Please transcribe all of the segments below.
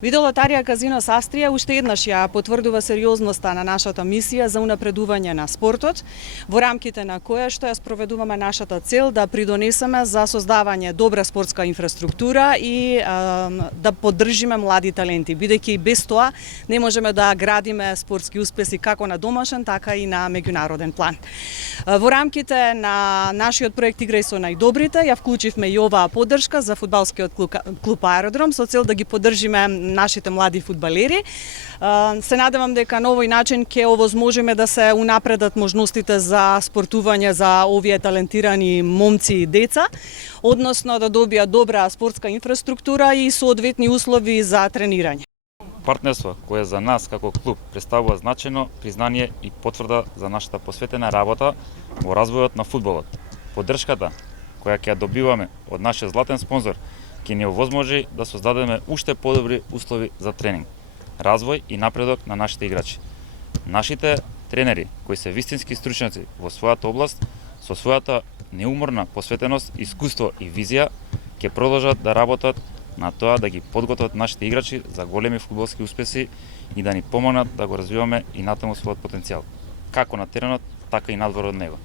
Видеолотарија Казинос Австрија уште еднаш ја потврдува сериозноста на нашата мисија за унапредување на спортот, во рамките на која што ја спроведуваме нашата цел да придонесеме за создавање добра спортска инфраструктура и да поддржиме млади таленти, бидејќи без тоа не можеме да градиме спортски успеси како на домашен, така и на меѓународен план. Во рамките на нашиот проект Играј со најдобрите, ја вклучивме и оваа поддршка за фудбалскиот клуб Аеродром со цел да ги поддржиме нашите млади фудбалери. Се надевам дека на овој начин ќе овозможиме да се унапредат можностите за спортување за овие талентирани момци и деца, односно да добијат добра спортска инфраструктура и соодветни услови за тренирање. Партнерство кое за нас како клуб представува значајно признание и потврда за нашата посветена работа во развојот на фудбалот. Поддршката која ќе ја добиваме од нашиот златен спонзор ќе ни овозможи да создадеме уште подобри услови за тренинг, развој и напредок на нашите играчи. Нашите тренери, кои се вистински стручњаци во својата област, со својата неуморна посветеност, искуство и визија, ќе продолжат да работат на тоа да ги подготват нашите играчи за големи фудбалски успеси и да ни помогнат да го развиваме и натаму својот потенцијал, како на теренот, така и надвор од него.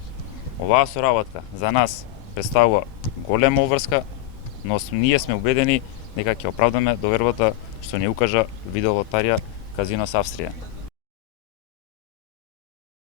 Оваа соработка за нас представува голема обврска, но ние сме убедени дека ќе оправдаме довербата што ни укажа Видеолотарија Казинос Австрија.